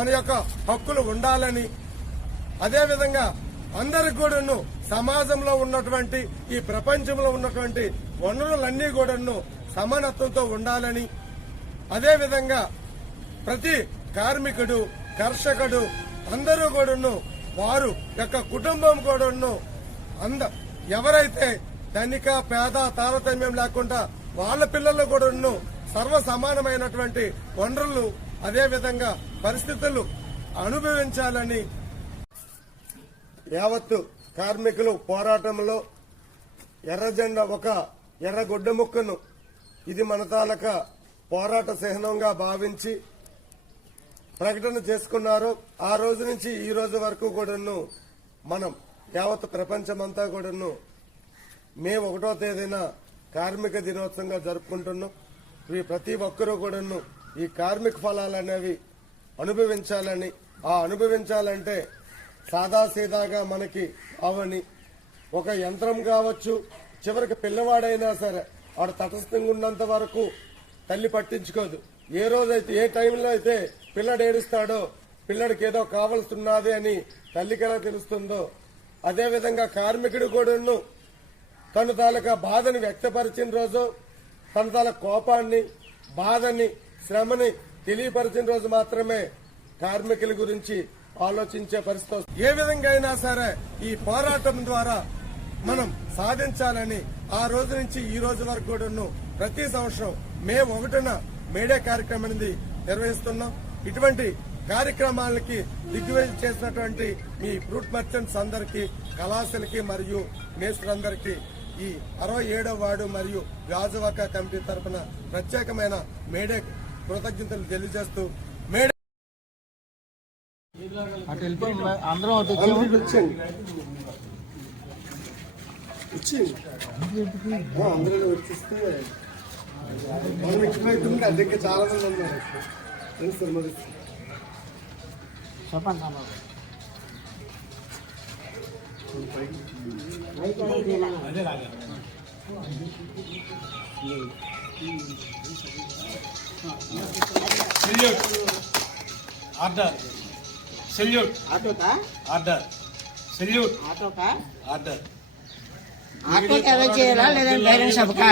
మన యొక్క హక్కులు ఉండాలని, అదేవిధంగా అందరికి కూడాను సమాజంలో ఉన్నటువంటి ఈ ప్రపంచంలో ఉన్నటువంటి వనరులన్నీ కూడాను సమానత్వంతో ఉండాలని, అదేవిధంగా ప్రతి కార్మికుడు, కర్షకుడు అందరూ కూడాను వారు యొక్క కుటుంబం కూడాను ఎవరైతే ధనిక పేద తారతమ్యం లేకుండా వాళ్ళ పిల్లలు కూడాను సర్వ సమానమైనటువంటి వనరులు అదేవిధంగా పరిస్థితులు అనుభవించాలని యావత్తు కార్మికులు పోరాటంలో ఎర్రజెండా ఒక ఎర్రగొడ్డ ముక్కను ఇది మన తాలూకా పోరాట చిహ్నంగా భావించి ప్రకటన చేసుకున్నారు. ఆ రోజు నుంచి ఈ రోజు వరకు కూడాను మనం యావత్ ప్రపంచమంతా కూడాను మే 1వ తేదీన కార్మిక దినోత్సవంగా జరుపుకుంటున్నాం. ప్రతి ఒక్కరూ కూడాను ఈ కార్మిక ఫలాలు అనేవి అనుభవించాలని, ఆ అనుభవించాలంటే సాదాసీదాగా మనకి అవని ఒక యంత్రం కావచ్చు, చివరికి పిల్లవాడైనా సరే వాడు తటస్థంగా ఉన్నంత వరకు తల్లి పట్టించుకోదు. ఏ రోజైతే ఏ టైంలో అయితే పిల్లడు ఏడుస్తాడో పిల్లడికి ఏదో కావలస్తున్నది అని తల్లికి ఎలా తెలుస్తుందో, అదేవిధంగా కార్మికుడు కూడాను తన తాలూకా బాధని వ్యక్తపరిచిన రోజు, తన తాలూకా కోపాన్ని, బాధని, శ్రమని తెలియపరిచిన రోజు మాత్రమే కార్మికుల గురించి ఆలోచించే పరిస్థితి. ఏ విధంగా అయినా సరే ఈ పోరాటం ద్వారా మనం సాధించాలని ఆ రోజు నుంచి ఈ రోజు వరకు కూడాను ప్రతి సంవత్సరం మే 1న మేడే కార్యక్రమం అనేది నిర్వహిస్తున్నాం. ఇటువంటి కార్యక్రమాలకి దిగ్విజయం చేసినటువంటి మీ ఫ్రూట్ మర్చెంట్స్ అందరికీ, కళాశాలకి మరియు మేస్త్రులందరికీ ఈ 67వ వార్డు మరియు గాజువాక కమిటీ తరఫున ప్రత్యేకమైన మేడే కృతజ్ఞతలు తెలియజేస్తూ మేడే అందరూ వచ్చిస్తే మనం ఇచ్చిపోతుంది. అద్దెకి చాలా మంది ఉన్నారు. చెప్పండి ఆర్డర్ సెల్యూట్ ऑटो का ఆర్డర్ సెల్యూట్ ऑटो का ఆర్డర్ ऑटो क्या बचेगा लेकिन बैलेंस सबका